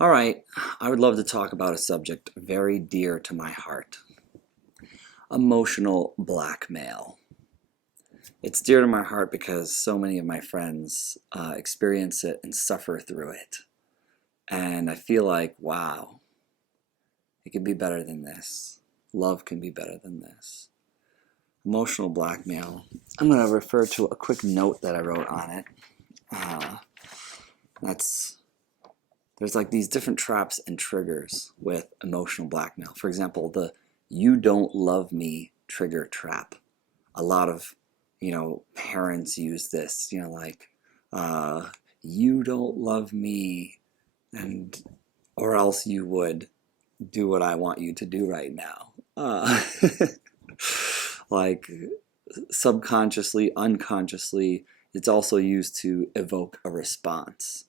All right, I would love to talk about a subject very dear to my heart: emotional blackmail. It's dear to my heart because so many of my friends experience it and suffer through it. And I feel like, wow, it can be better than this. Love can be better than this. Emotional blackmail. I'm going to refer to a quick note that I wrote on it. Uh, that's there's like these different traps and triggers with emotional blackmail. For example, the "you don't love me" trigger trap. A lot of, parents use this, like, uh, "you don't love me," and or else you would do what I want you to do right now. Like, subconsciously, unconsciously, it's also used to evoke a response.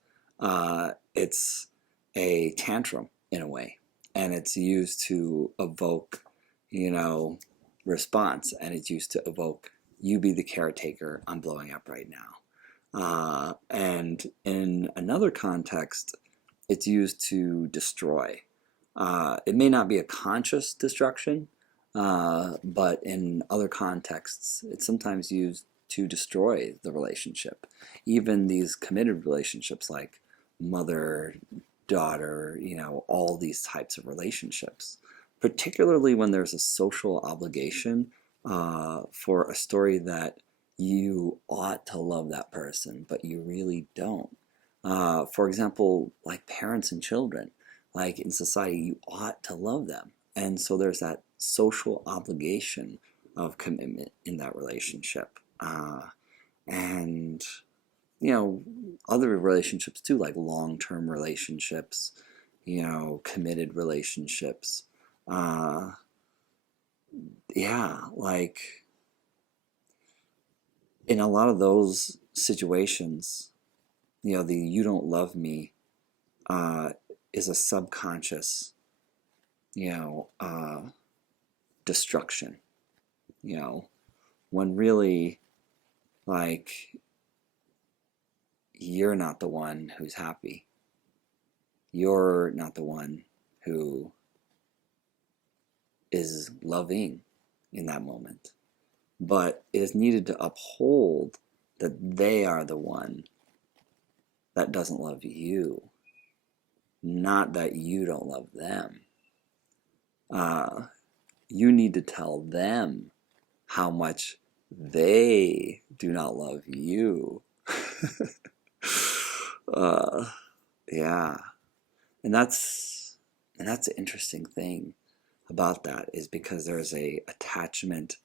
It's a tantrum in a way, and it's used to evoke, you know, response, and it's used to evoke, you be the caretaker, I'm blowing up right now. And in another context, it's used to destroy. It may not be a conscious destruction, but in other contexts, it's sometimes used to destroy the relationship. Even these committed relationships, like mother, daughter, all these types of relationships, particularly when there's a social obligation for a story that you ought to love that person, but you really don't. For example, like parents and children, like in society, you ought to love them. And so there's that social obligation of commitment in that relationship. And, you know, other relationships too, like long term relationships, committed relationships. Uh, yeah, like in a lot of those situations, the "you don't love me" uh, is a subconscious, you know, uh, destruction, you know, when really, like, you're not the one who's happy. You're not the one who is loving in that moment. But it is needed to uphold that they are the one that doesn't love you, not that you don't love them. Uh, you need to tell them how much they do not love you. uh, yeah, and that's the interesting thing about that, is because there's a attachment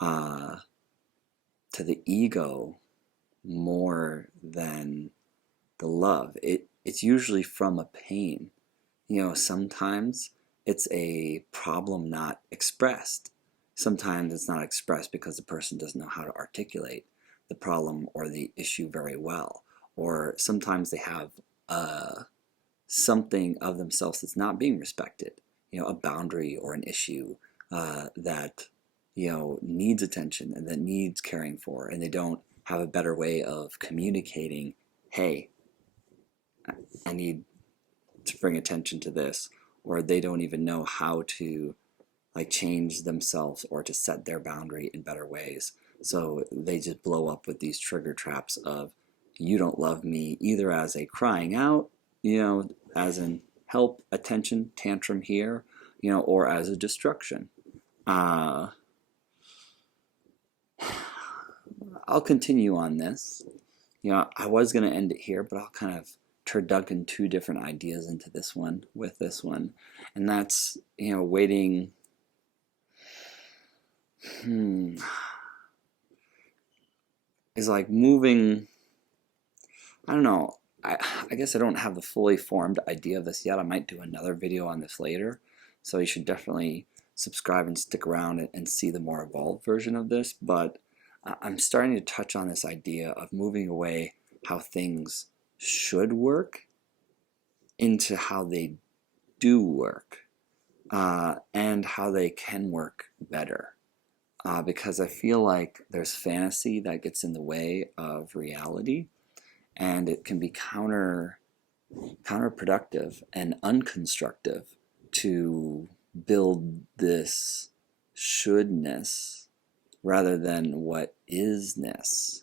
uh, to the ego more than the love. It's usually from a pain. Sometimes it's a problem not expressed. Sometimes it's not expressed because the person doesn't know how to articulate the problem or the issue very well. Or sometimes they have something of themselves that's not being respected, a boundary or an issue that, needs attention and that needs caring for, and they don't have a better way of communicating, hey, I need to bring attention to this, or they don't even know how to like change themselves or to set their boundary in better ways. So they just blow up with these trigger traps of "you don't love me," either as a crying out, as in help, attention, tantrum here, or as a destruction. Uh, I'll continue on this. I was going to end it here, but I'll kind of turducken two different ideas into this one with this one. And that's, waiting. Hmm, is like moving. I don't know. I guess I don't have the fully formed idea of this yet. I might do another video on this later. So you should definitely subscribe and stick around and see the more evolved version of this. But I'm starting to touch on this idea of moving away how things should work into how they do work, and how they can work better. Because I feel like there's fantasy that gets in the way of reality, and it can be counterproductive counterproductive and unconstructive to build this shouldness rather than what isness.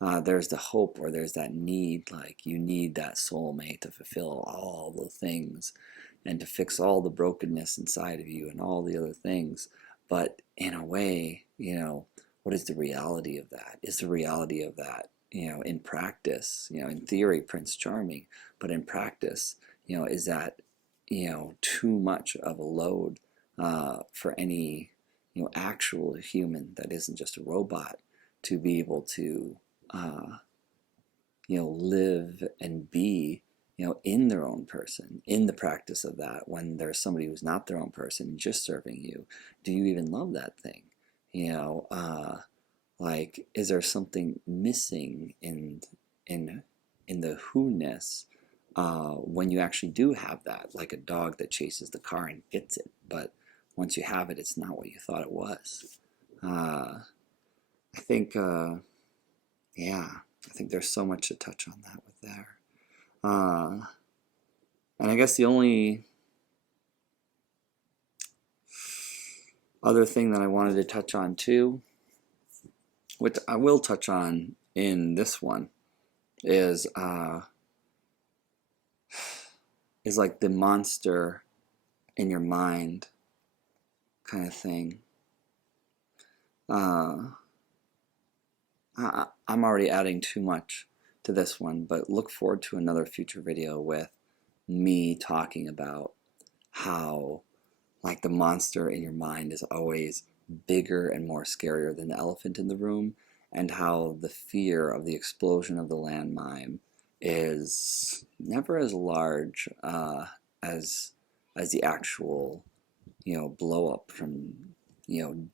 There's the hope, or there's that need, like you need that soulmate to fulfill all the things and to fix all the brokenness inside of you and all the other things. But in a way, what is the reality of that? Is the reality of that, in practice, in theory, Prince Charming, but in practice, is that, too much of a load for any, actual human that isn't just a robot to be able to, live and be, in their own person, in the practice of that. When there's somebody who's not their own person, just serving you, do you even love that thing? Like, is there something missing in the who-ness when you actually do have that, like a dog that chases the car and gets it, but once you have it, it's not what you thought it was. I think, yeah, I think there's so much to touch on that with there. And I guess the only other thing that I wanted to touch on too, which I will touch on in this one, is like the monster in your mind kind of thing. I'm already adding too much to this one, but look forward to another future video with me talking about how, like, the monster in your mind is always bigger and more scarier than the elephant in the room, and how the fear of the explosion of the landmine is never as large as the actual, blow up from,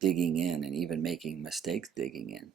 digging in and even making mistakes digging in.